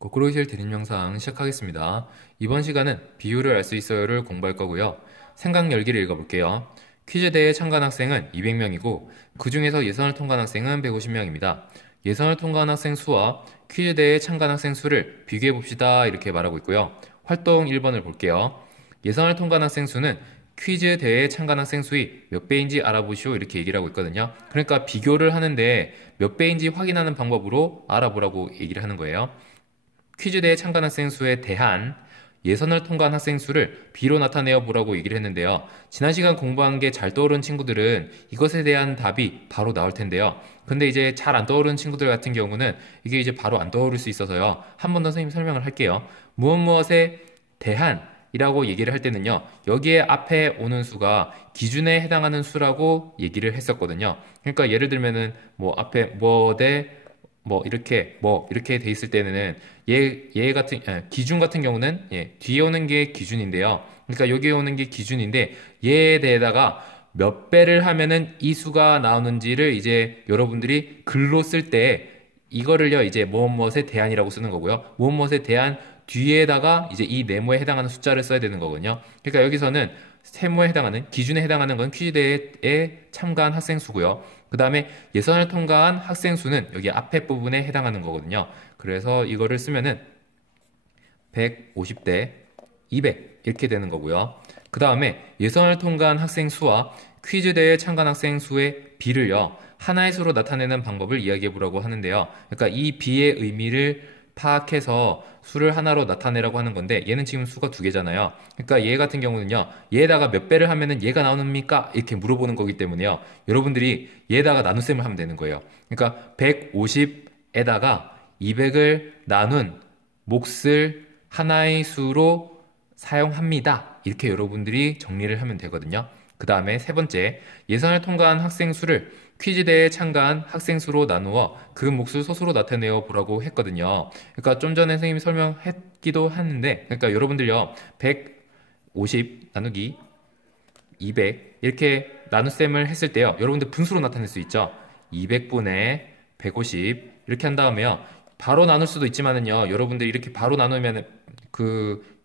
거꾸로 실 대립 영상 시작하겠습니다. 이번 시간은 비율을 알 수 있어요를 공부할 거고요. 생각 열기를 읽어볼게요. 퀴즈 대회에 참가한 학생은 200명이고 그 중에서 예선을 통과한 학생은 150명입니다. 예선을 통과한 학생 수와 퀴즈 대회에 참가한 학생 수를 비교해 봅시다 이렇게 말하고 있고요. 활동 1번을 볼게요. 예선을 통과한 학생 수는 퀴즈 대회에 참가한 학생 수의 몇 배인지 알아보시오 이렇게 얘기를 하고 있거든요. 그러니까 비교를 하는데 몇 배인지 확인하는 방법으로 알아보라고 얘기를 하는 거예요. 퀴즈 대회 참가한 학생 수에 대한 예선을 통과한 학생 수를 B로 나타내어 보라고 얘기를 했는데요. 지난 시간 공부한 게 잘 떠오른 친구들은 이것에 대한 답이 바로 나올 텐데요. 근데 이제 잘 안 떠오르는 친구들 같은 경우는 이게 이제 바로 안 떠오를 수 있어서요. 한 번 더 선생님 설명을 할게요. 무엇 무엇에 대한 이라고 얘기를 할 때는요. 여기에 앞에 오는 수가 기준에 해당하는 수라고 얘기를 했었거든요. 그러니까 예를 들면은 뭐 앞에 뭐 이렇게 돼 있을 때는 얘 같은 기준 같은 경우는 뒤에 오는 게 기준인데요. 그러니까 여기에 오는 게 기준인데 얘에 대해다가 몇 배를 하면은 이 수가 나오는지를 이제 여러분들이 글로 쓸 때 이거를요 이제 무엇에 대한이라고 쓰는 거고요. 무엇에 대한 뒤에다가 이제 이 네모에 해당하는 숫자를 써야 되는 거거든요. 그러니까 여기서는 세모에 해당하는 기준에 해당하는 건 퀴즈대회에 참가한 학생 수고요. 그 다음에 예선을 통과한 학생 수는 여기 앞에 부분에 해당하는 거거든요. 그래서 이거를 쓰면은 150대 200 이렇게 되는 거고요. 그 다음에 예선을 통과한 학생 수와 퀴즈 대회에 참가한 학생 수의 비를요. 하나의 수로 나타내는 방법을 이야기해 보라고 하는데요. 그러니까 이 비의 의미를 파악해서 수를 하나로 나타내라고 하는 건데 얘는 지금 수가 두 개잖아요. 그러니까 얘 같은 경우는요. 얘에다가 몇 배를 하면은 얘가 나오니까 이렇게 물어보는 거기 때문에요. 여러분들이 얘에다가 나눗셈을 하면 되는 거예요. 그러니까 150에다가 200을 나눈 몫을 하나의 수로 사용합니다. 이렇게 여러분들이 정리를 하면 되거든요. 그 다음에 세 번째, 예선을 통과한 학생 수를 퀴즈 대회에 참가한 학생 수로 나누어 그 몫을 소수로 나타내어 보라고 했거든요. 그러니까 좀 전에 선생님이 설명했기도 하는데, 그러니까 여러분들요, 150 나누기 200 이렇게 나눗셈을 했을 때요, 여러분들 분수로 나타낼 수 있죠. 200분의 150 이렇게 한 다음에요, 바로 나눌 수도 있지만은요, 여러분들이 이렇게 바로 나누면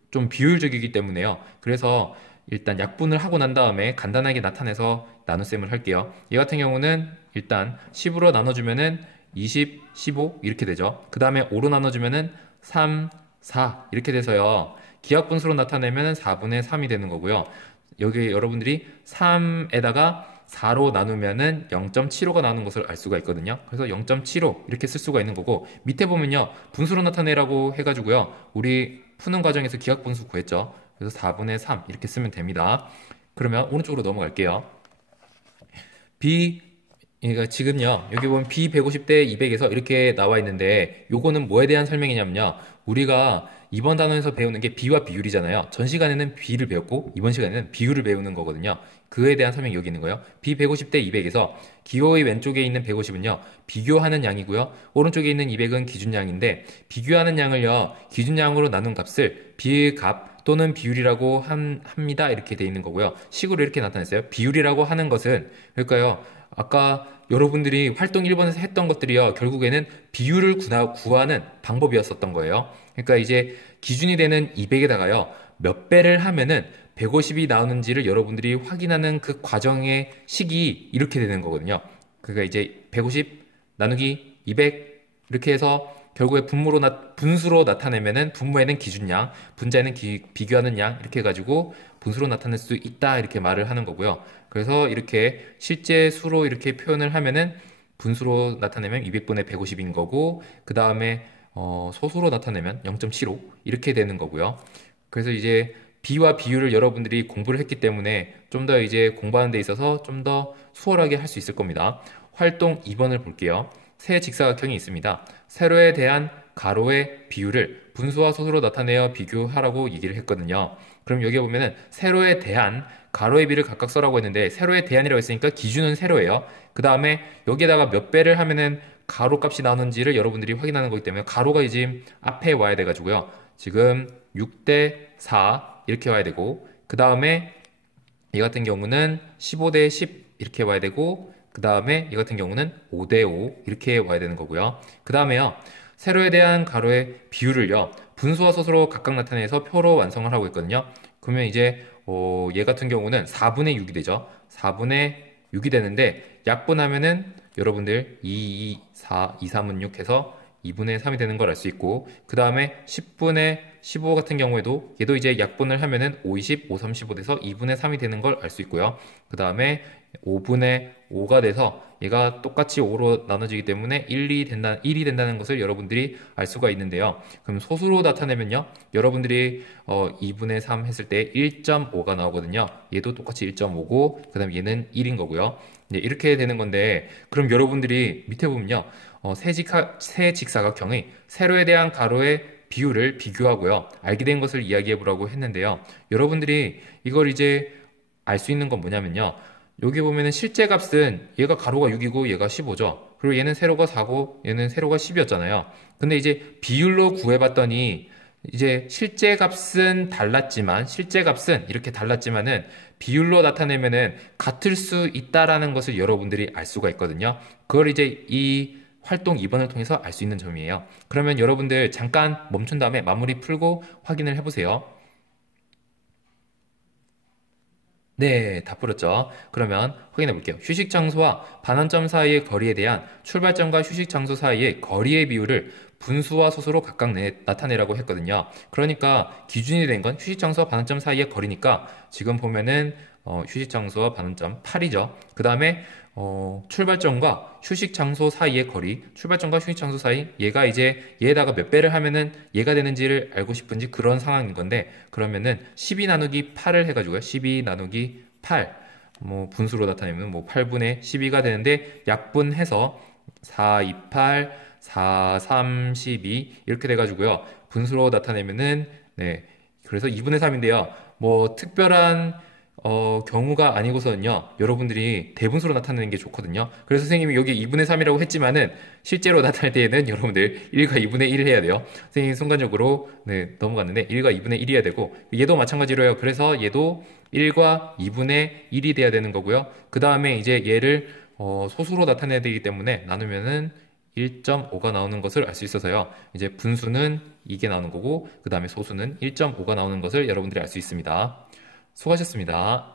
좀 비효율적이기 때문에요. 그래서 일단 약분을 하고 난 다음에 간단하게 나타내서 나눗셈을 할게요. 얘 같은 경우는 일단 10으로 나눠주면은 20, 15 이렇게 되죠. 그 다음에 5로 나눠주면은 3, 4 이렇게 돼서요. 기하분수로 나타내면은 4분의 3이 되는 거고요. 여기 여러분들이 3에다가 4로 나누면은 0.75가 나오는 것을 알 수가 있거든요. 그래서 0.75 이렇게 쓸 수가 있는 거고, 밑에 보면요 분수로 나타내라고 해가지고요 우리 푸는 과정에서 기하분수 구했죠. 그래서 4분의 3 이렇게 쓰면 됩니다. 그러면 오른쪽으로 넘어갈게요. B, 그러니까 지금요 여기 보면 B 150대 200에서 이렇게 나와 있는데 요거는 뭐에 대한 설명이냐면요, 우리가 이번 단원에서 배우는 게 비와 비율이잖아요. 전 시간에는 비를 배웠고 이번 시간에는 비율을 배우는 거거든요. 그에 대한 설명이 여기 있는 거예요. B 150대 200에서 기호의 왼쪽에 있는 150은요 비교하는 양이고요, 오른쪽에 있는 200은 기준양인데, 비교하는 양을요 기준양으로 나눈 값을 비의 값 또는 비율이라고 합니다 이렇게 돼 있는 거고요. 식으로 이렇게 나타냈어요. 비율이라고 하는 것은, 그러니까요 아까 여러분들이 활동 1번에서 했던 것들이요 결국에는 비율을 구하는 방법이었었던 거예요. 그러니까 이제 기준이 되는 200에다가요 몇 배를 하면은 150이 나오는지를 여러분들이 확인하는 그 과정의 식이 이렇게 되는 거거든요. 그러니까 이제 150 나누기 200 이렇게 해서 결국에 분수로 나타내면은 분모에는 기준양, 분자에는 비교하는 양 이렇게 해가지고 분수로 나타낼 수 있다 이렇게 말을 하는 거고요. 그래서 이렇게 실제 수로 이렇게 표현을 하면은 분수로 나타내면 200분의 150인 거고, 그 다음에 소수로 나타내면 0.75 이렇게 되는 거고요. 그래서 이제 비와 비율을 여러분들이 공부를 했기 때문에 좀 더 이제 공부하는 데 있어서 좀 더 수월하게 할 수 있을 겁니다. 활동 2번을 볼게요. 세 직사각형이 있습니다. 세로에 대한 가로의 비율을 분수와 소수로 나타내어 비교하라고 얘기를 했거든요. 그럼 여기 보면은 세로에 대한 가로의 비를 각각 써라고 했는데, 세로에 대한이라고 했으니까 기준은 세로예요. 그 다음에 여기에다가 몇 배를 하면은 가로 값이 나오는지를 여러분들이 확인하는 거기 때문에 가로가 이제 앞에 와야 돼가지고요. 지금 6대 4 이렇게 와야 되고, 그 다음에 이 같은 경우는 15대 10 이렇게 와야 되고, 그 다음에 이 같은 경우는 5대 5 이렇게 와야 되는 거고요. 그 다음에요 세로에 대한 가로의 비율을요, 분수와 소수로 각각 나타내서 표로 완성을 하고 있거든요. 그러면 이제 얘 같은 경우는 4분의 6이 되죠. 4분의 6이 되는데 약분하면은 여러분들 2, 2, 4, 2, 3은 6 해서 2분의 3이 되는 걸 알 수 있고, 그 다음에 10분의 15 같은 경우에도 얘도 이제 약분을 하면은 5, 20, 5, 3, 15 돼서 2분의 3이 되는 걸 알 수 있고요. 그 다음에 5분의 5가 돼서 얘가 똑같이 5로 나눠지기 때문에 1이 된다는 것을 여러분들이 알 수가 있는데요. 그럼 소수로 나타내면요, 여러분들이 2분의 3 했을 때 1.5가 나오거든요. 얘도 똑같이 1.5고, 그 다음에 얘는 1인 거고요. 이제 이렇게 되는 건데, 그럼 여러분들이 밑에 보면요, 세 직사각형의 세로에 대한 가로의 비율을 비교하고요, 알게 된 것을 이야기해 보라고 했는데요. 여러분들이 이걸 이제 알 수 있는 건 뭐냐면요, 여기 보면은 실제 값은 얘가 가로가 6이고 얘가 15죠. 그리고 얘는 세로가 4고 얘는 세로가 10이었잖아요. 근데 이제 비율로 구해봤더니 이제 실제 값은 달랐지만, 실제 값은 이렇게 달랐지만은 비율로 나타내면은 같을 수 있다라는 것을 여러분들이 알 수가 있거든요. 그걸 이제 이 활동 2번을 통해서 알 수 있는 점이에요. 그러면 여러분들 잠깐 멈춘 다음에 마무리 풀고 확인을 해보세요. 네, 다 풀었죠. 그러면 확인해 볼게요. 휴식 장소와 반환점 사이의 거리에 대한 출발점과 휴식 장소 사이의 거리의 비율을 분수와 소수로 각각 나타내라고 했거든요. 그러니까 기준이 된 건 휴식 장소와 반환점 사이의 거리니까 지금 보면은 휴식 장소와 반환점 8이죠. 그 다음에 출발점과 휴식 장소 사이의 거리, 출발점과 휴식 장소 사이, 얘가 이제 얘에다가 몇 배를 하면은 얘가 되는지를 알고 싶은지 그런 상황인 건데, 그러면은 12 나누기 8을 해가지고요, 12 나누기 8, 뭐 분수로 나타내면 뭐 8분의 12가 되는데, 약분해서 4, 2, 8, 4, 3, 12 이렇게 돼가지고요, 분수로 나타내면은, 네, 그래서 2분의 3인데요. 뭐 특별한 경우가 아니고서는요, 여러분들이 대분수로 나타내는 게 좋거든요. 그래서 선생님이 여기 2분의 3이라고 했지만은 실제로 나타낼 때에는 여러분들 1과 2분의 1을 해야 돼요. 선생님이 순간적으로 네, 넘어갔는데 1과 2분의 1이 해야 되고, 얘도 마찬가지로요. 그래서 얘도 1과 2분의 1이 돼야 되는 거고요. 그 다음에 이제 얘를 소수로 나타내야 되기 때문에 나누면은 1.5가 나오는 것을 알 수 있어서요, 이제 분수는 이게 나오는 거고, 그 다음에 소수는 1.5가 나오는 것을 여러분들이 알 수 있습니다. 수고하셨습니다.